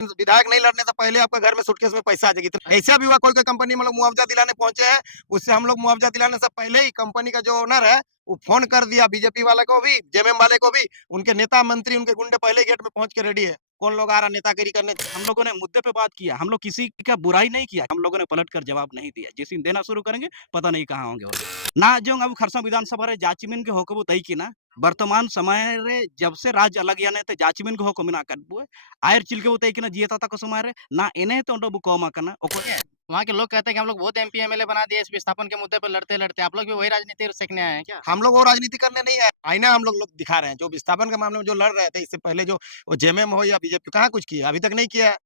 विधायक नहीं लड़ने से पहले आपका घर में सूटकेस में पैसा आ जाएगी। तो ऐसा भी हुआ कोई कोई कंपनी में लोग मुआवजा दिलाने पहुंचे हैं, उससे हम लोग मुआवजा दिलाने से पहले ही कंपनी का जो ओनर है वो फोन कर दिया बीजेपी वाले को भी, जेएमएम वाले को भी, उनके नेता मंत्री उनके गुंडे पहले गेट में पहुंच के रेडी है, कौन लोग आ रहा नेतागिरी करने। हम लोगों ने मुद्दे पे बात किया, हम लोग किसी का बुराई नहीं किया, हम लोगों ने पलट कर जवाब नहीं दिया। जिस दिन देना शुरू करेंगे, पता नहीं कहाँ होंगे वो। ना जोंग अब खरसा विधानसभा रे जाचिमिन के होकबो तई की ना वर्तमान समय रे जब से राज्य अलग याने ते जाचिमिन के होको मिना कटबो आयर चिल के वो तई की ना जियता ता को समय रे ना इन्हें तो डबु कौमा करना ओको वहाँ के लोग कहते हैं कि हम लोग बहुत एमपी एमएलए बना दिए इस विस्थापन के मुद्दे पर लड़ते-लड़ते। आप लोग भी वही राजनीति सीखने आए हैं क्या? हम लोग वो राजनीति करने नहीं आए, आईना हम लोग दिखा रहे हैं। जो विस्थापन के मामले में जो लड़ रहे थे इससे पहले, जो वो जेएमएम हो या बीजेपी, कहाँ कुछ किया, अभी तक नहीं किया है।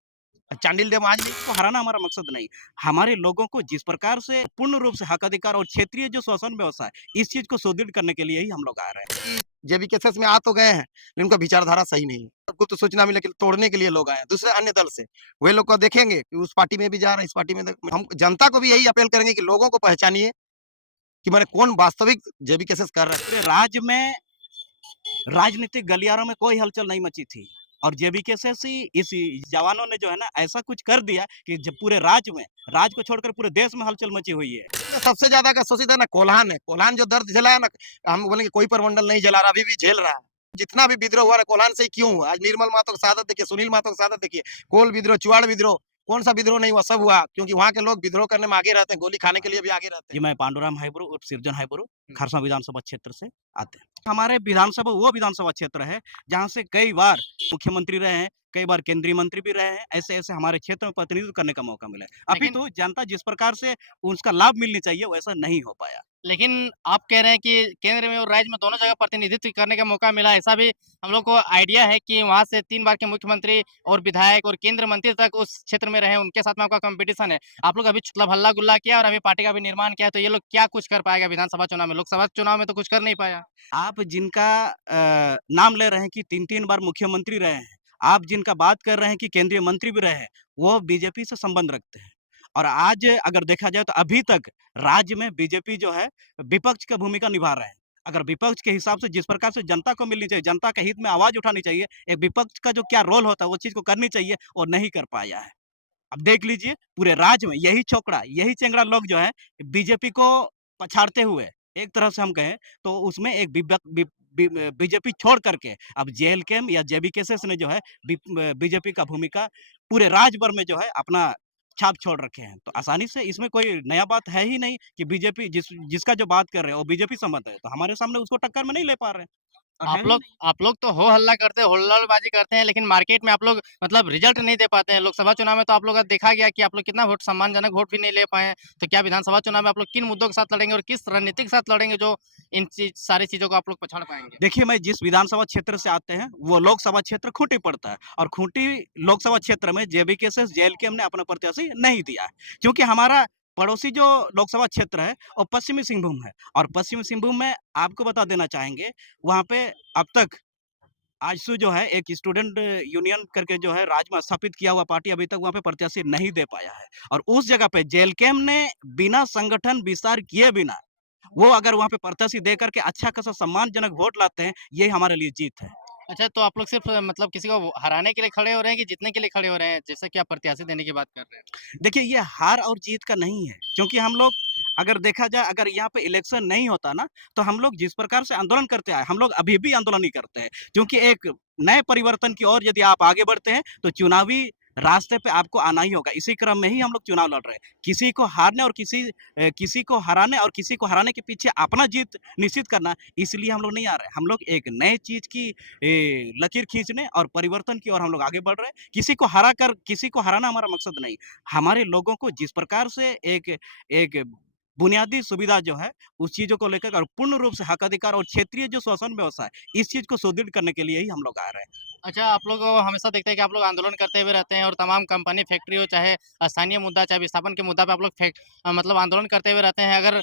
चांडिल डैम आज नहीं। को हराना हमारा मकसद नहीं। हमारे लोगों को जिस प्रकार से पूर्ण रूप से हक अधिकार और क्षेत्रीय जो शासन व्यवस्था है, इस चीज़ को सुदृढ़ करने के लिए ही हम लोग आ रहे हैं। जेबी केसेस में आ तो गए हैं, लेकिन उनका विचारधारा सही नहीं है। सबको तो सूचना मिले कि तोड़ने के लिए लोग आए हैं, दूसरे अन्य दल से। वे लोग को देखेंगे कि उस पार्टी में भी जा रहे हैं, इस पार्टी में हम जनता को भी यही अपील करेंगे कि लोगों को पहचानिए कि माने कौन वास्तविक जेबी केसेस कर रहे हैं। पूरे राज्य में राजनीतिक गलियारों में कोई हलचल नहीं मची थी और जेबीके से सी इस जवानों ने जो है ना ऐसा कुछ कर दिया कि जब पूरे राज्य में राज्य को छोड़कर पूरे देश में हलचल मची हुई है। सबसे ज्यादा का शोषित है ना कोल्हान है। कोल्हान जो दर्द झेला है ना, हम बोलेंगे कोई परमंडल नहीं झेला रहा, अभी भी झेल रहा है। जितना भी विद्रोह हुआ ना कोल्हान से ही क्यों हुआ। आज निर्मल महतो की शहादत देखिए, सुनील महतो की शहादत देखिए, कोल विद्रोह, चुआड़ विद्रोह, कौन सा विद्रोह नहीं हुआ, सब हुआ क्योंकि वहाँ के लोग विद्रोह करने में आगे रहते हैं, गोली खाने के लिए भी आगे रहते जी हैं। मैं पांडुराम हाइब्रो उर्फ सिरजन हाइब्रो खरसा विधानसभा क्षेत्र से आते हैं। हमारे विधानसभा वो विधानसभा क्षेत्र है जहाँ से कई बार मुख्यमंत्री रहे हैं, कई बार केंद्रीय मंत्री भी रहे हैं। ऐसे-ऐसे हमारे क्षेत्र में प्रतिनिधित्व करने का मौका मिला है। अभी लेकिन तो जनता जिस प्रकार से उसका लाभ मिलनी चाहिए वैसा नहीं हो पाया। लेकिन आप कह रहे हैं कि केंद्र में और राज्य में दोनों जगह प्रतिनिधित्व करने का मौका मिला। ऐसा भी हम लोग को आइडिया है कि वहाँ से 3 बार के मुख्यमंत्री और विधायक और केंद्रीय मंत्री तक उस क्षेत्र में रहे हैं, उनके साथ में आपका कॉम्पिटिशन है। आप लोग अभी मतलब हल्ला-गुल्ला किया और अभी पार्टी का भी निर्माण किया है, तो ये लोग क्या कुछ कर पाएगा विधानसभा चुनाव में? लोकसभा चुनाव में तो कुछ कर नहीं पाया। आप जिनका नाम ले रहे हैं कि 3-3 बार मुख्यमंत्री रहे हैं, आप जिनका बात कर रहे हैं कि केंद्रीय मंत्री भी रहे हैं, वो बीजेपी से संबंध रखते हैं। और आज अगर देखा जाए तो अभी तक राज्य में बीजेपी जो है विपक्ष का भूमिका निभा रहे हैं। अगर विपक्ष के हिसाब से जिस प्रकार से जनता को मिलनी चाहिए, जनता के हित में आवाज़ उठानी चाहिए, एक विपक्ष का जो क्या रोल होता है वो चीज़ को करनी चाहिए, वो नहीं कर पाया है। अब देख लीजिए पूरे राज्य में यही छोकरा, यही चेंगड़ा लोग जो है बीजेपी को पछाड़ते हुए एक तरह से हम कहें तो उसमें एक बीजेपी छोड़ करके अब जेएलकेम या जेबीकेएस ने जो है बीजेपी का भूमिका पूरे राज्य भर में जो है अपना छाप छोड़ रखे हैं। तो आसानी से इसमें कोई नया बात है ही नहीं कि बीजेपी जिसका जो बात कर रहे हैं वो बीजेपी संबंध है। तो हमारे सामने उसको टक्कर में नहीं ले पा रहे हैं और है ही नहीं। आप लोग तो हो हल्ला करते हैं, हुल्लड़बाजी करते हैं, लेकिन मार्केट में आप लोग मतलब रिजल्ट नहीं दे पाते हैं। लोकसभा चुनाव में तो आप लोग का देखा गया कि आप लोग कितना वोट सम्मानजनक वोट भी नहीं ले पाए हैं। तो क्या विधानसभा चुनाव में आप लोग किन मुद्दों के साथ लड़ेंगे और किस रणनीति के साथ लड़ेंगे जो इन सारी चीज़ों को आप लोग पछाड़ पाएँगे? देखिए, मैं जिस विधानसभा क्षेत्र से आते हैं, वो लोकसभा क्षेत्र खूंटी पड़ता है और खूंटी लोकसभा क्षेत्र में जेबीकेएस, जेएलकेम ने अपना प्रत्याशी नहीं दिया है, क्योंकि हमारा पड़ोसी जो लोकसभा क्षेत्र है, वो पश्चिमी सिंहभूम है और पश्चिमी सिंहभूम में आपको बता देना चाहेंगे, वहाँ पे अब तक आजसू जो है एक स्टूडेंट यूनियन करके जो है राज्य में स्थापित किया हुआ पार्टी अभी तक वहाँ पे प्रत्याशी नहीं दे पाया है और उस जगह पे जेएलकेम ने बिना संगठन विस्तार किए बिना वो अगर वहाँ पे प्रत्याशी दे करके अच्छा खासा सम्मानजनक वोट लाते हैं, ये हमारे लिए जीत है। अच्छा, तो आप लोग सिर्फ़ मतलब किसी को हराने के लिए खड़े हो रहे हैं कि जीतने के लिए खड़े हो रहे हैं? जैसे कि आप प्रत्याशी देने की बात कर रहे हैं। देखिए, ये हार और जीत का नहीं है, क्योंकि हम लोग अगर देखा जाए अगर यहाँ पे इलेक्शन नहीं होता ना, तो हम लोग जिस प्रकार से आंदोलन करते आए, हम लोग अभी भी आंदोलन ही करते हैं। क्योंकि एक नए परिवर्तन की ओर यदि आप आगे बढ़ते हैं, तो चुनावी रास्ते पे आपको आना ही होगा। इसी क्रम में ही हम लोग चुनाव लड़ रहे हैं। किसी को हारने और किसी को हराने और किसी को हराने के पीछे अपना जीत निश्चित करना, इसलिए हम लोग नहीं आ रहे हैं। हम लोग एक नए चीज़ की लकीर खींचने और परिवर्तन की ओर हम लोग आगे बढ़ रहे हैं। किसी को हरा कर किसी को हराना हमारा मकसद नहीं। हमारे लोगों को जिस प्रकार से एक एक बुनियादी सुविधा जो है, उस चीज़ों को लेकर और पूर्ण रूप से हक अधिकार और क्षेत्रीय जो शासन व्यवस्था है, इस चीज़ को सुदृढ़ करने के लिए ही हम लोग आ रहे हैं। अच्छा, आप लोग हमेशा देखते हैं कि आप लोग आंदोलन करते हुए रहते हैं और तमाम कंपनी, फैक्ट्री हो, चाहे स्थानीय मुद्दा, चाहे विस्थापन के मुद्दा पे आप लोग मतलब आंदोलन करते हुए रहते हैं। अगर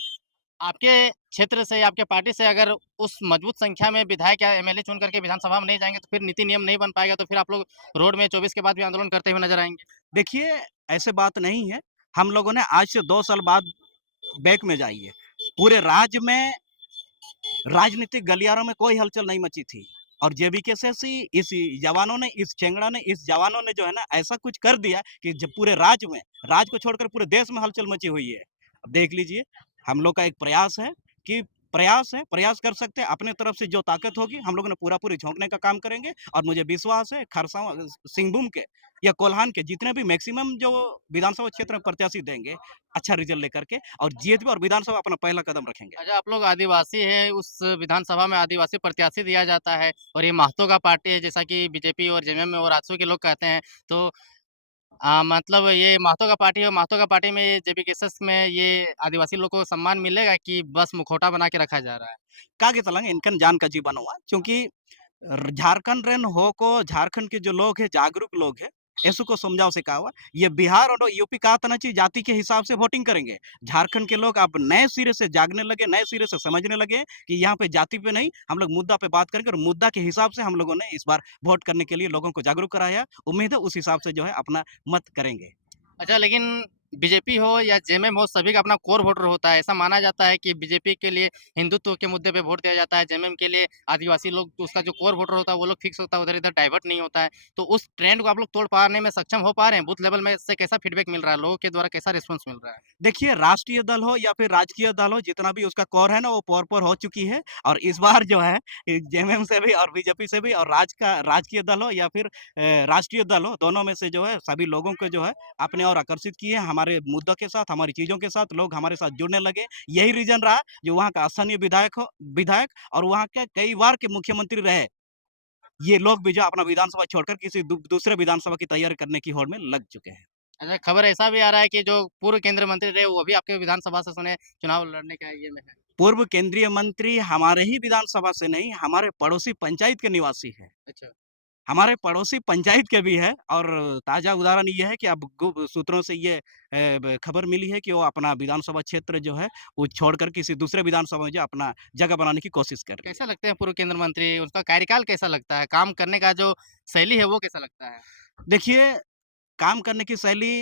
आपके क्षेत्र से या आपके पार्टी से अगर उस मजबूत संख्या में विधायक या एमएलए चुन करके विधानसभा में नहीं जाएँगे, तो फिर नीति नियम नहीं बन पाएगा, तो फिर आप लोग रोड में 24 के बाद भी आंदोलन करते हुए नज़र आएँगे। देखिए, ऐसे बात नहीं है। हम लोगों ने आज से 2 साल बाद बैक में जाइए, पूरे राज्य में राजनीतिक गलियारों में कोई हलचल नहीं मची थी और जेबीके से इस जवानों ने, इस चेंगड़ा ने, इस जवानों ने जो है ना ऐसा कुछ कर दिया कि जब पूरे राज्य को छोड़कर पूरे देश में हलचल मची हुई है। अब देख लीजिए, हम लोग का एक प्रयास है कि प्रयास कर सकते हैं। अपने तरफ से जो ताकत होगी हम लोगों ने पूरा-पूरी झोंकने का काम करेंगे और मुझे विश्वास है खरसावां सिंहभूम के या कोल्हान के जितने भी मैक्सिमम जो विधानसभा क्षेत्र में प्रत्याशी देंगे, अच्छा रिजल्ट लेकर के और जीत भी और विधानसभा अपना पहला कदम रखेंगे। अच्छा, आप लोग आदिवासी हैं, उस विधानसभा में आदिवासी प्रत्याशी दिया जाता है और ये महतो का पार्टी है जैसा कि बीजेपी और जेएमएम में और आजसू के लोग कहते हैं। तो मतलब ये महतो का पार्टी है, महतो का पार्टी में ये जेपीकेएसएस में ये आदिवासी लोग को सम्मान मिलेगा कि बस मुखौटा बना के रखा जा रहा है? कागे तलंग इनकन जान का जीवन हुआ क्योंकि झारखंड रेन हो को झारखंड के जो लोग हैं जागरूक लोग हैं ऐसु को समझाओ से कहा हुआ ये बिहार और यूपी का तना चाहिए जाति के हिसाब से वोटिंग करेंगे। झारखंड के लोग अब नए सिरे से जागने लगे, नए सिरे से समझने लगे कि यहाँ पे जाति पे नहीं, हम लोग मुद्दा पे बात करेंगे और मुद्दा के हिसाब से हम लोगों ने इस बार वोट करने के लिए लोगों को जागरूक कराया। उम्मीद है उस हिसाब से जो है अपना मत करेंगे। अच्छा, लेकिन बीजेपी हो या जेएमएम हो, सभी का अपना कोर वोटर होता है। ऐसा माना जाता है कि बीजेपी के लिए हिंदुत्व के मुद्दे पे वोट दिया जाता है, जेएमएम के लिए आदिवासी लोग तो उसका जो कोर वोटर होता है, वो लोग फिक्स होता है, उधर-इधर डाइवर्ट नहीं होता है। तो उस ट्रेंड को आप लोग तोड़ पाने में सक्षम हो पा रहे हैं? बूथ लेवल में इससे कैसा फीडबैक मिल रहा है? लोगों के द्वारा कैसा रिस्पॉन्स मिल रहा है? देखिए, राष्ट्रीय दल हो या फिर राजकीय दल हो, जितना भी उसका कोर है ना, वो पॉवर हो चुकी है और इस बार जो है जेएमएम से भी और बीजेपी से भी और राजकीय दल हो या फिर राष्ट्रीय दल हो, दोनों में से जो है सभी लोगों को जो है अपने ओर आकर्षित किए। हमारे मुद्दों के साथ, हमारी चीज़ों के साथ लोग हमारे साथ जुड़ने लगे। यही रीज़न रहा जो वहाँ का स्थानीय विधायक और वहाँ के कई बार के मुख्यमंत्री रहे। ये लोग भी जो अपना विधानसभा छोड़कर किसी दूसरे विधानसभा की तैयारी करने की होड़ में लग चुके हैं। अच्छा, खबर ऐसा भी आ रहा है कि जो पूर्व केंद्रीय मंत्री रहे, वो भी आपके विधानसभा से सुने चुनाव लड़ने का ये में है। पूर्व केंद्रीय मंत्री हमारे ही विधानसभा से नहीं, हमारे पड़ोसी पंचायत के निवासी हैं। अच्छा। हमारे पड़ोसी पंचायत के भी है और ताज़ा उदाहरण ये है कि अब गुप्त सूत्रों से ये खबर मिली है कि वो अपना विधानसभा क्षेत्र जो है, वो छोड़कर किसी दूसरे विधानसभा में जो अपना जगह बनाने की कोशिश कर रहे हैं। कैसा लगते हैं पूर्व केंद्रीय मंत्री? उनका कार्यकाल कैसा लगता है? काम करने का जो शैली है, वो कैसा लगता है? देखिए, काम करने की शैली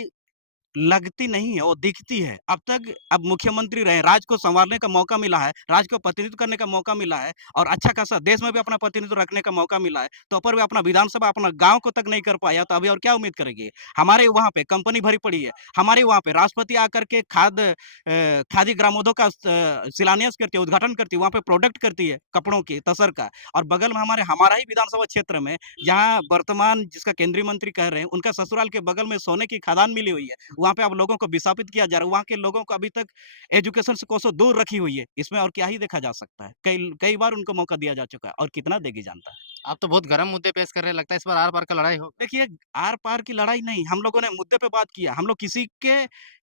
लगती नहीं है, वो दिखती है। अब मुख्यमंत्री रहे, राज्य को सँवारने का मौका मिला है, राज्य को प्रतिनिधित्व करने का मौका मिला है और अच्छा खासा देश में भी अपना प्रतिनिधित्व रखने का मौका मिला है। तो पर भी अपना विधानसभा अपना गाँव को तक नहीं कर पाया, तो अभी और क्या उम्मीद करेंगे? हमारे वहाँ पे कंपनी भरी पड़ी है, हमारे वहाँ पे राष्ट्रपति आकर के खादी ग्रामोद्योग का शिलान्यास करती है, उद्घाटन करती है, वहाँ पे प्रोडक्ट करती है कपड़ों की, तसर का और बगल में हमारा ही विधानसभा क्षेत्र में जहाँ वर्तमान जिसका केंद्रीय मंत्री कह रहे हैं, उनका ससुराल के बगल में सोने की खदान मिली हुई है। वहाँ पे अब लोगों को विस्थापित किया जा रहा है। वहाँ के लोगों को अभी तक एजुकेशन से कोसों दूर रखी हुई है। इसमें और क्या ही देखा जा सकता है? कई कई बार उनको मौका दिया जा चुका है और कितना देगी जानता है। आप तो बहुत गरम मुद्दे पेश कर रहे हैं, लगता है इस बार आर-पार का लड़ाई होगा। देखिए, आर-पार की लड़ाई नहीं, हम लोगों ने मुद्दे पे बात किया। हम लोग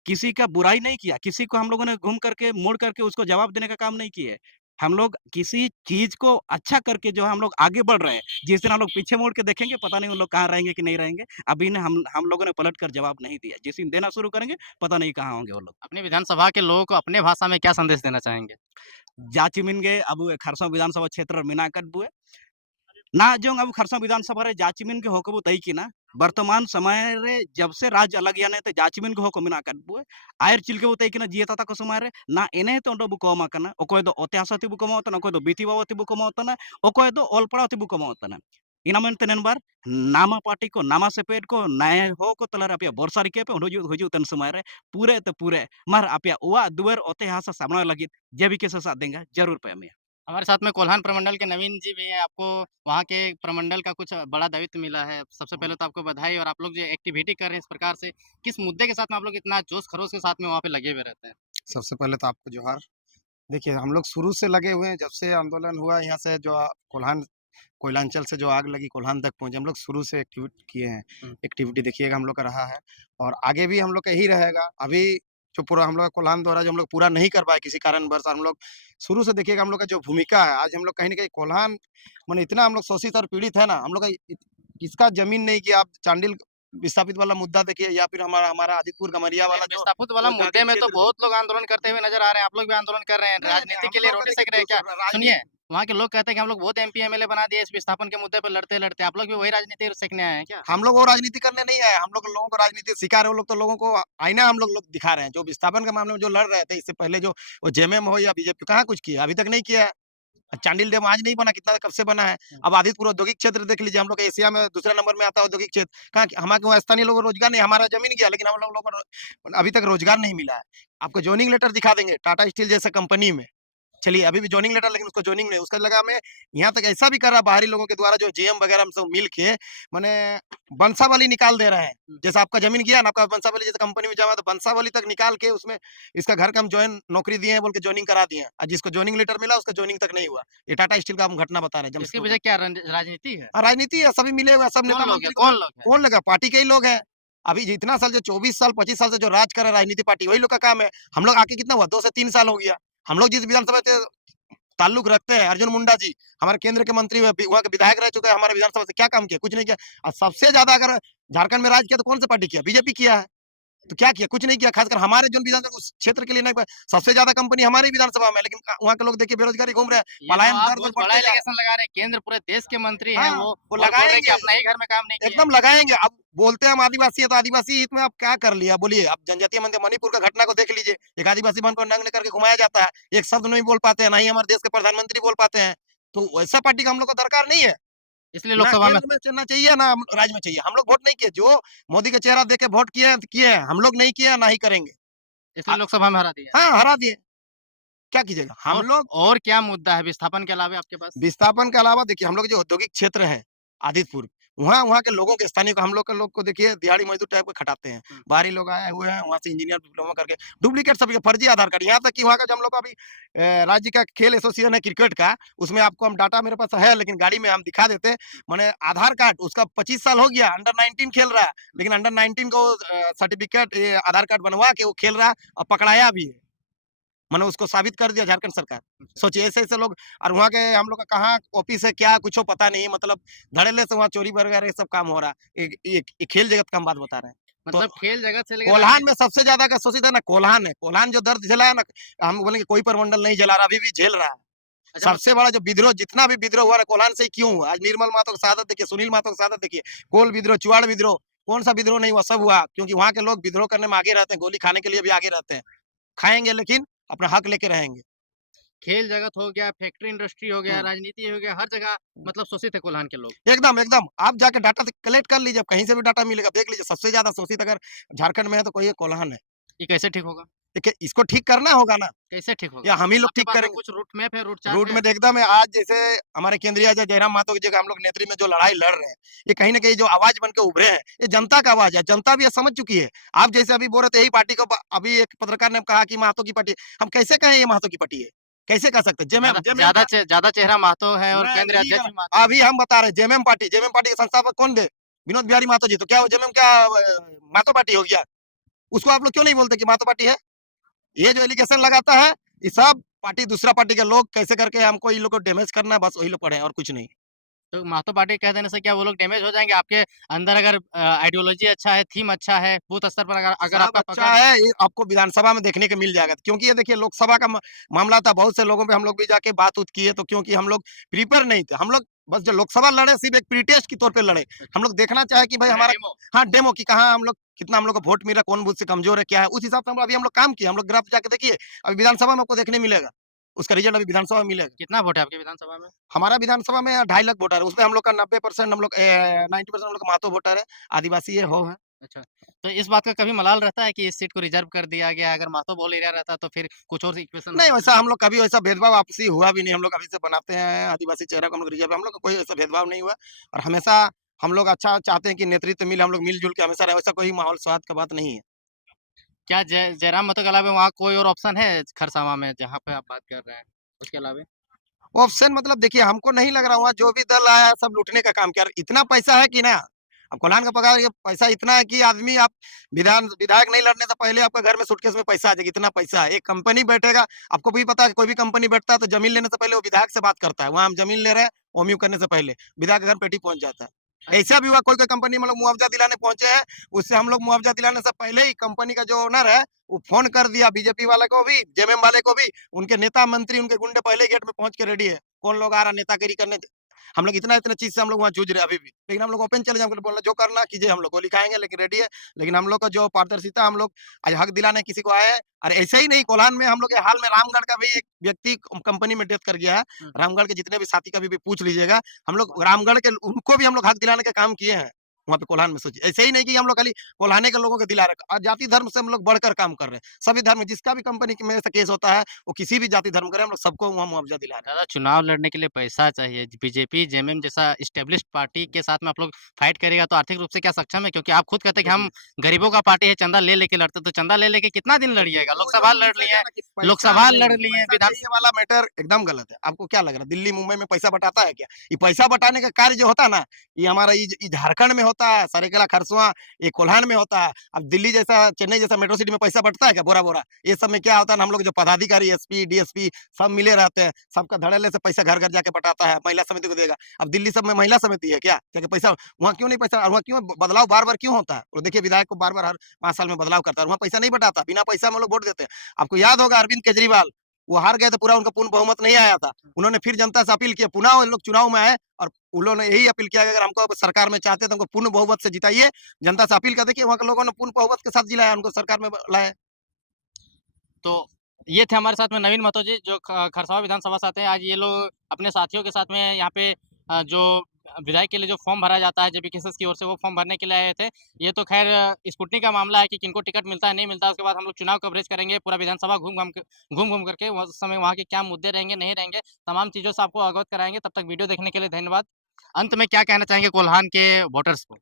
किसी का बुराई नहीं किया। किसी को हम लोगों ने घूम करके, मुड़ करके उसको जवाब देने का काम नहीं किए। हम लोग किसी चीज़ को अच्छा करके जो है हम लोग आगे बढ़ रहे हैं। जिस दिन हम लोग पीछे मुड़ के देखेंगे, पता नहीं उन लोग कहाँ रहेंगे कि नहीं रहेंगे। अभी ने हम लोगों ने पलट कर जवाब नहीं दिया। जिस दिन देना शुरू करेंगे, पता नहीं कहाँ होंगे वो लोग। अपनी विधानसभा के लोगों को अपने भाषा में क्या संदेश देना चाहेंगे? जाचिमिनगे अबु खरसों विधानसभा क्षेत्र मीनाकट बुए ना जोंग अब खरसों विधानसभा रे जाचिमिन के होको तई की ना वर्तमान समय रे जब से राज्य अलग याने ते जाचिमिन के होको मीनाकट बुए आयर चिलके तई की ना जिए ताता को समय रे ना इने तो ओंडो बुको मा कना ओकोय दो ओतेहासति बुको मा तना ओकोय दो बीती बावती बुको मा तना ओकोय दो ओलपड़ाती बुको मा तना ina men tenen bar nama party को nama sepet को नए हो को तलर apia borsari ke pe huju ten समय रे पूरे मार apia उआ दुवर ओते हासा सामना लगी जेबी के साथ देंगे जरूर पे हमें हमारे साथ में कोल्हान प्रमंडल के नवीन जी भी हैं, आपको वहाँ के प्रमंडल का कुछ बड़ा दायित्व मिला है। सबसे पहले तो आपको बधाई और आप लोग जो एक्टिविटी कर रहे हैं इस प्रकार से, किस मुद्दे के साथ में आप लोग इतना जोश-खरोश के साथ में वहाँ पे लगे हुए रहते हैं? सबसे पहले तो आपको जोहार। देखिए, हम लोग शुरू से लगे हुए हैं, जब से आंदोलन हुआ यहाँ से जो कोल्हान कोयलांचल से जो आग लगी कोल्हान तक पहुँचे, हम लोग शुरू से किए हैं। हुँ। एक्टिविटी देखिएगा हम लोग का रहा है और आगे भी हम लोग का यही रहेगा। अभी जो पूरा हम लोग का कोल्हान दौरा जो हम लोग पूरा नहीं कर पाए किसी कारणवश, हम लोग शुरू से देखिएगा हम लोग का जो भूमिका है, आज हम लोग कहीं न कहीं कोल्हान माने इतना हम लोग शोषित और पीड़ित है ना, हम लोग का इसका ज़मीन नहीं कि आप चांडिल विस्थापित वाला मुद्दा देखिए या फिर हमारा हमारा आदितपुर गमरिया वाला जो विस्थापित वाला वो मुद्दे जाति में तो क्षेत्र बहुत लोग आंदोलन करते हुए नज़र आ रहे हैं, आप लोग भी आंदोलन कर रहे हैं, नहीं, नहीं, राजनीति हम के लिए लोग रोटी देखिए सेक रहे हैं क्या? राजनीति सुनिए, वहाँ के लोग कहते हैं कि हम लोग बहुत एमपी एमएलए बना दिए इस विस्थापन के मुद्दे पे लड़ते-लड़ते, आप लोग भी वही राजनीति सेकने आए हैं क्या? हम लोग वो राजनीति करने नहीं आए, हम लोग लोगों को राजनीति सिखा रहे हैं, वो लोग तो लोगों को आईना हम लोग दिखा रहे हैं। जो विस्थापन के मामले में जो लड़ रहे थे, इससे पहले जो वो जेएमएम हो या बीजेपी कहाँ कुछ किया, अभी तक नहीं किया है। चांडिल डैम आज नहीं बना, कितना कब से बना है। अब आदितपुर औद्योगिक क्षेत्र देख लीजिए, हम लोग एशिया में दूसरे नंबर में आता है औद्योगिक क्षेत्र। कहाँ हमारे वहाँ स्थानीय लोगों को रोजगार नहीं, हमारा जमीन गया लेकिन हम लोगों को अभी तक रोजगार नहीं मिला है। आपको जॉइनिंग लेटर दिखा देंगे टाटा स्टील जैसे कंपनी में, चलिए अभी भी जॉइनिंग लेटर, लेकिन उसको जॉइनिंग नहीं, उसका लगा हमें यहाँ तक ऐसा भी कर रहा बाहरी लोगों के द्वारा, जो जीएम वगैरह हम सब मिल के माने बंसावली निकाल दे रहे हैं। जैसे आपका जमीन गया ना, आपका बंसावली जैसे कंपनी में जमा, तो बंसावली तक निकाल के उसमें इसका घर का हम ज्वाइन नौकरी दिए हैं बोल के ज्वाइनिंग करा दिए हैं, और जिसको ज्वाइनिंग लेटर मिला उसका ज्वाइनिंग तक नहीं हुआ। ये टाटा स्टील का हम घटना बता रहे हैं इसकी जमशेदपुर वजह का। क्या राजनीति है? राजनीति है, सभी मिले हुए हैं, सब कौन नेता लोग है? मंत्री कौन लोग है? कौन लगा, पार्टी के ही लोग हैं। अभी जितना साल, जो 24 साल 25 साल से जो राज कर रहा है राजनीति पार्टी, वही लोग का काम है। हम लोग आके कितना हुआ, 2 से 3 साल हो गया। हम लोग जिस विधानसभा से ताल्लुक रखते हैं, अर्जुन मुंडा जी हमारे केंद्र के मंत्री हुए, वहाँ के विधायक रह चुके हैं, हमारे विधानसभा से क्या काम किया, कुछ नहीं किया। और सबसे ज्यादा अगर झारखंड में राज किया तो कौन सा पार्टी किया, बीजेपी किया है। तो क्या किया, कुछ नहीं किया। खासकर हमारे जो विधानसभा उस क्षेत्र के लिए नहीं, सबसे ज्यादा कंपनी हमारी विधानसभा में, लेकिन वहाँ के लोग देखिए बेरोजगारी घूम रहे हैं, ये तो पलायन आप दर बहुत बढ़ते बड़ा जा रहा है। एलिगेशन लगा रहे हैं, केंद्र पूरे देश के मंत्री हैं हाँ, वो वो और बोल रहे हैं कि लगाएंगे, अपना ही घर में काम नहीं किए हैं। एकदम लगाएंगे। अब बोलते हैं हम आदिवासी है, तो आदिवासी हित में आप क्या कर लिया बोलिए। आप जनजातीय मंत्री मणिपुर का घटना को देख लीजिए, एक आदिवासी भवन को नंग करके घुमाया जाता है, एक शब्द नहीं बोल पाते हैं, ना ही हमारे देश के प्रधानमंत्री बोल पाते हैं। तो वैसा पार्टी का हम लोग को दरकार नहीं है, इसलिए ना लोकसभा में केंद्र में चलना चाहिए ना राज्य में चाहिए। हम लोग वोट नहीं किए, जो मोदी का चेहरा देख के वोट किए हैं, तो किए हैं। हम लोग नहीं किए हैं, ना ही करेंगे। इसलिए लोकसभा में हरा दिया। हाँ, हरा दिए, क्या कीजिएगा हम लोग। और क्या मुद्दा है विस्थापन के अलावा आपके पास? विस्थापन के अलावा देखिए, हम लोग जो औद्योगिक क्षेत्र है आदितपुर, वहाँ के लोगों के स्थानीय को, हम लोग के लोग को देखिए दिहाड़ी मजदूर टाइप के खटाते हैं। बाहरी लोग आए हुए हैं वहाँ से, इंजीनियर डिप्लोमा करके डुप्लीकेट सभी फर्जी आधार कार्ड। यहाँ तक कि वहाँ का जो हम लोग का अभी राज्य का खेल एसोसिएशन है क्रिकेट का, उसमें आपको हम डाटा मेरे पास है, लेकिन गाड़ी में हम दिखा देते। मैंने आधार कार्ड उसका 25 साल हो गया, अंडर 19 खेल रहा है, लेकिन अंडर 19 को सर्टिफिकेट आधार कार्ड बनवा के वो खेल रहा है, और पकड़ाया भी है। मैंने उसको साबित कर दिया झारखंड सरकार। सोचिए ऐसे-ऐसे लोग, और वहाँ के हम लोग का कहाँ ऑफिस है, क्या कुछ पता नहीं, मतलब धड़ल्ले से वहाँ चोरी वगैरह ये सब काम हो रहा है। ये खेल जगत का हम बात बता रहे हैं। तो मतलब खेल जगत से लेकर कोल्हान में सबसे ज्यादा का शोषित है ना कोल्हान है। कोल्हान जो दर्द झेला है ना, हम बोलेंगे कोई परमंडल नहीं झेला रहा, अभी भी झेल रहा है। अच्छा सबसे बड़ा जो विद्रोह, जितना भी विद्रोह हुआ है कोल्हान से ही क्यों हुआ। आज निर्मल महतो की शहादत देखिए, सुनील महतो की शहादत देखिए, कोल विद्रोह, चुवाड़ विद्रोह, कौन सा विद्रोह नहीं हुआ, सब हुआ क्योंकि वहाँ के लोग विद्रोह करने में आगे रहते हैं, गोली खाने के लिए भी आगे रहते हैं। खाएंगे लेकिन अपना हक लेके रहेंगे। खेल जगत हो गया, फैक्ट्री इंडस्ट्री हो गया, हम्म। राजनीति हो गया, हर जगह मतलब शोषित है कोल्हान के लोग। एकदम, एकदम। आप जाके डाटा कलेक्ट कर लीजिए, कहीं से भी डाटा मिलेगा, देख लीजिए। सबसे ज़्यादा शोषित अगर झारखंड में है तो कोई कोल्हान है। ये कैसे ठीक होगा? देखिए, इसको ठीक करना होगा ना, कैसे ठीक होगा? या हम ही लोग आपके ठीक पास में करेंगे। कुछ रूट मैप है, रूट चार्ट रूट है? में एकदम है। आज जैसे हमारे केंद्रीय अध्यक्ष जयराम महतो की जगह हम लोग नेतृत्व में जो लड़ाई लड़ रहे हैं, ये कहीं न कहीं जो आवाज़ बन के उभरे हैं, ये जनता का आवाज़ है। जनता भी ये समझ चुकी है। आप जैसे अभी बोल रहे थे, यही पार्टी को अभी एक पत्रकार ने कहा कि महतो की पार्टी है। हम कैसे कहें ये महतो की पार्टी है? कैसे कह सकते हैं? जेएमएम जेएमएम का ज़्यादा चेहरा महतो है और मैं केंद्रीय यही अध्यक्ष कह भी महतो अभी हम बता रहे हैं जेएमएम पार्टी के संस्थापक कौन थे? विनोद बिहारी महतो जी। तो क्या वो जेएमएम क्या महतो पार्टी हो गया? उसको आप लोग क्यों नहीं बोलते कि महतो पार्टी है? ये जो एलिगेशन लगाता है, ये सब पार्टी, दूसरा पार्टी के लोग कैसे करके हमको इन लोग को डैमेज करना है, बस वही लोग पढ़े हैं और कुछ नहीं। तो महतो पार्टी कह देने से क्या वो लोग डैमेज हो जाएँगे? आपके अंदर अगर आइडियोलॉजी अच्छा है, थीम अच्छा है, बूथ स्तर पर अगर सब आपका अच्छा पकड़ है, ये आपको विधानसभा में देखने को मिल जाएगा, क्योंकि ये देखिए लोकसभा का मामला था, बहुत से लोगों पे हम लोग भी जाके बात-उत किए, तो क्योंकि हम लोग प्रिपेयर नहीं थे। हम लोग बस जो लोकसभा लड़े सिर्फ एक प्रीटेस्ट के तौर पे लड़े। हम लोग देखना चाहे कि भाई हमारा डेमो हाँ, डेमो कि कहाँ हम लोग, कितना हम लोग को वोट मिला, कौन बूथ से कमजोर है, क्या है, उस हिसाब से हम लोग काम किए। हम लोग ग्राफ जाके देखिए, अभी विधानसभा में आपको देखने मिलेगा। उसका रिजल्ट अभी विधानसभा में मिलेगा। कितना वोट है आपके विधानसभा में? हमारा विधानसभा में 2.5 लाख वोटर है, उसमें हम लोग का 90% हम लोग 90% हम लोग का महतो वोटर है, आदिवासी है, हो है। अच्छा, तो इस बात का कभी मलाल रहता है कि इस सीट को रिज़र्व कर दिया गया, अगर महतो बोल एरिया रहता तो फिर कुछ और इक्वेशन नहीं, होता? वैसा हम लोग कभी वैसा भेदभाव आपसी हुआ भी नहीं। हम लोग अभी से बनाते हैं आदिवासी चेहरा को, हम लोग रिजर्व, हम लोग का कोई ऐसा भेदभाव नहीं हुआ। और हमेशा हम लोग अच्छा चाहते हैं कि नेतृत्व मिले, हम लोग मिल-जुल के हमेशा रहे, वैसा कोई माहौल स्वाद का बात नहीं है। क्या जयराम महतो के अलावा वहाँ कोई और ऑप्शन है खरसावां में जहाँ पे आप बात कर रहे हैं, उसके अलावा? ऑप्शन मतलब देखिए, हमको नहीं लग रहा वहाँ जो भी दल आया है सब लूटने का काम किया। और इतना पैसा है कि ना, अब कोल्हान का पगार, ये पैसा इतना है कि आदमी, आप विधायक नहीं लड़ने से पहले आपका घर में सूटकेस में पैसा आ जाएगा, इतना पैसा है। एक कंपनी बैठेगा, आपको भी पता है कि कोई भी कंपनी बैठता है तो जमीन लेने से पहले वो विधायक से बात करता है। वहाँ हम जमीन ले रहे हैं, ओमयू करने से पहले विधायक के घर पेटी पहुंच जाता है। ऐसा भी हुआ, कोई कोई कंपनी में लोग मुआवजा दिलाने पहुंचे हैं, उससे हम लोग मुआवजा दिलाने से पहले ही कंपनी का जो ओनर है वो फोन कर दिया बीजेपी वाले को भी, जेएमएम वाले को भी, उनके नेता मंत्री, उनके गुंडे पहले गेट में पहुंच के रेडी है, कौन लोग आ रहा नेतागिरी करने। हम लोग इतना इतना चीज से हम लोग वहाँ जूझ रहे हैं अभी भी, लेकिन हम लोग ओपन चले जाएंगे, बोलना जो करना कीजिए, हम लोग गोली खाएंगे लेकिन रेडी है। लेकिन हम लोग का जो पारदर्शिता, हम लोग आज हक दिलाने किसी को आए हैं। और ऐसे ही नहीं, कोल्हान में हम लोग के हाल में रामगढ़ का भी एक व्यक्ति कंपनी में डेथ कर गया है। रामगढ़ के जितने भी साथी का भी पूछ लीजिएगा, हम लोग रामगढ़ के उनको भी हम लोग हक दिलाने का काम किए हैं वहाँ पे कोल्हान में। सोचिए, ऐसे ही नहीं कि हम लोग खाली कोल्हाने के लोगों को दिला रहे, और जाति धर्म से हम लोग बढ़कर काम कर रहे हैं। सभी धर्म, जिसका भी कंपनी में ऐसा केस होता है, वो किसी भी जाति धर्म करे, हम लोग सबको वहाँ मुआवजा दिला रहे हैं। दादा, चुनाव लड़ने के लिए पैसा चाहिए। बीजेपी, जेएमएम जैसा एस्टेब्लिश्ड पार्टी के साथ में आप लोग फाइट करेगा तो आर्थिक रूप से क्या सक्षम है? क्योंकि आप खुद कहते हैं कि हम गरीबों का पार्टी है, चंदा ले लेके लड़ते, तो चंदा ले लेके कितना दिन लड़िएगा? लोकसभा लड़ लिए हैं, लोकसभा लड़ लिए हैं, विधान ये वाला मैटर एकदम गलत है। आपको क्या लग रहा है दिल्ली मुंबई में पैसा बटाता है क्या? ये पैसा बटाने का कार्य जो होता है ना, ये हमारा ये झारखंड में होता है, सरेकेला खरसुआ, ये कोल्हान में होता है। अब दिल्ली जैसा, चेन्नई जैसा मेट्रो सिटी में पैसा बटता है क्या बोरा बोरा? ये सब में क्या होता है ना, हम लोग जो पदाधिकारी, एसपी, डीएसपी सब मिले रहते हैं, सबका धड़ल्ले से पैसा घर घर जाके बटाता है, महिला समिति को देगा। अब दिल्ली सब में महिला समिति है क्या? क्या पैसा वहाँ क्यों नहीं, पैसा वहाँ क्यों बदलाव बार बार क्यों होता है? और देखिए, विधायक को बार बार हर 5 साल में बदलाव करता है, वहाँ पैसा नहीं बटाता, बिना पैसा में वो लोग वोट देते हैं। आपको याद होगा अरविंद केजरीवाल, वो हार गए थे, पूरा उनका पूर्ण बहुमत नहीं आया था। उन्होंने फिर जनता से अपील किया, पुनः वो लोग चुनाव में आए और उन्होंने यही अपील किया कि अगर हमको सरकार में चाहते हैं तो हमको पूर्ण बहुमत से जिताइए। जनता से अपील कर, देखिए वहाँ के लोगों ने पूर्ण बहुमत के साथ जिलाया, उनको सरकार में लाया। तो ये थे हमारे साथ में नवीन महतो जी, जो खरसावा विधानसभा से आते हैं। आज ये लोग अपने साथियों के साथ में यहाँ पे जो विधायक के लिए जो फॉर्म भरा जाता है जेपीकेएसएस की ओर से, वो फॉर्म भरने के लिए आए थे। ये तो खैर स्क्रूटनी का मामला है कि किनको टिकट मिलता है, नहीं मिलता है। उसके बाद हम लोग चुनाव कवरेज करेंगे, पूरा विधानसभा घूम-घूम करके उस समय वहाँ के क्या मुद्दे रहेंगे, नहीं रहेंगे, तमाम चीज़ों से आपको अवगत कराएँगे। तब तक वीडियो देखने के लिए धन्यवाद। अंत में क्या कहना चाहेंगे कोल्हान के वोटर्स को?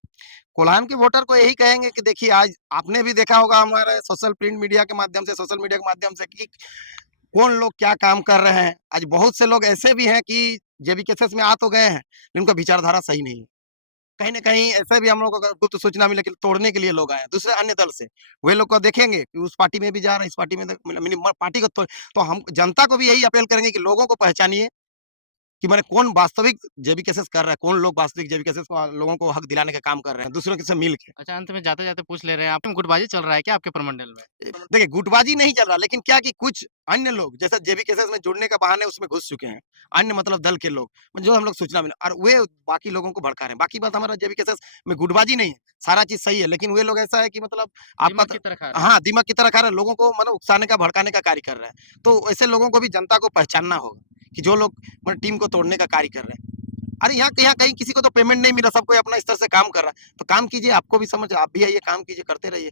कोल्हान के वोटर को यही कहेंगे कि देखिए, आज आपने भी देखा होगा हमारे सोशल प्रिंट मीडिया के माध्यम से, सोशल मीडिया के माध्यम से, कि कौन लोग क्या काम कर रहे हैं। आज बहुत से लोग ऐसे भी हैं कि जेबीकेएसएस में आ तो गए हैं, लेकिन उनका विचारधारा सही नहीं है। कहीं न कहीं ऐसे भी हम लोग को गुप्त सूचना मिले कि तोड़ने के लिए लोग आए हैं, दूसरे अन्य दल से। वे लोग को देखेंगे कि उस पार्टी में भी जा रहे हैं, इस पार्टी में पार्टी को तो हम जनता को भी यही अपील करेंगे कि लोगों को पहचानिए कि माने कौन वास्तविक जेबीकेएसएस कर रहा है, कौन लोग वास्तविक जेबीकेएसएस को लोगों को हक दिलाने का काम कर रहे हैं, दूसरों के से मिल के। अच्छा, अंत में जाते-जाते पूछ ले रहे हैं, आप गुटबाजी चल रहा है क्या आपके प्रमंडल में? देखिए, गुटबाजी नहीं चल रहा, लेकिन क्या कि कुछ अन्य लोग जैसे जेबीकेएसएस में जुड़ने का बहाने उसमें घुस चुके हैं। अन्य मतलब दल के लोग, जो हम लोग सूचना मिला, और वे बाकी लोगों को भड़का रहे हैं। बाकी बात, हमारा जेबीकेएसएस में गुटबाजी नहीं है, सारा चीज़ सही है, लेकिन वे लोग ऐसा है कि मतलब आपका दीमक की तरह खा रहे हैं। हाँ, दीमक की तरह खा रहे हैं, लोगों को मतलब उकसाने का, भड़काने का कार्य कर रहे हैं। तो ऐसे लोगों को भी जनता को पहचानना होगा कि जो लोग मतलब टीम को तोड़ने का कार्य कर रहे हैं। अरे यहाँ कहीं किसी को तो पेमेंट नहीं मिला, सब कोई अपना स्तर से काम कर रहा है। तो काम कीजिए, आपको भी समझ, आप भी आइए, काम कीजिए, करते रहिए।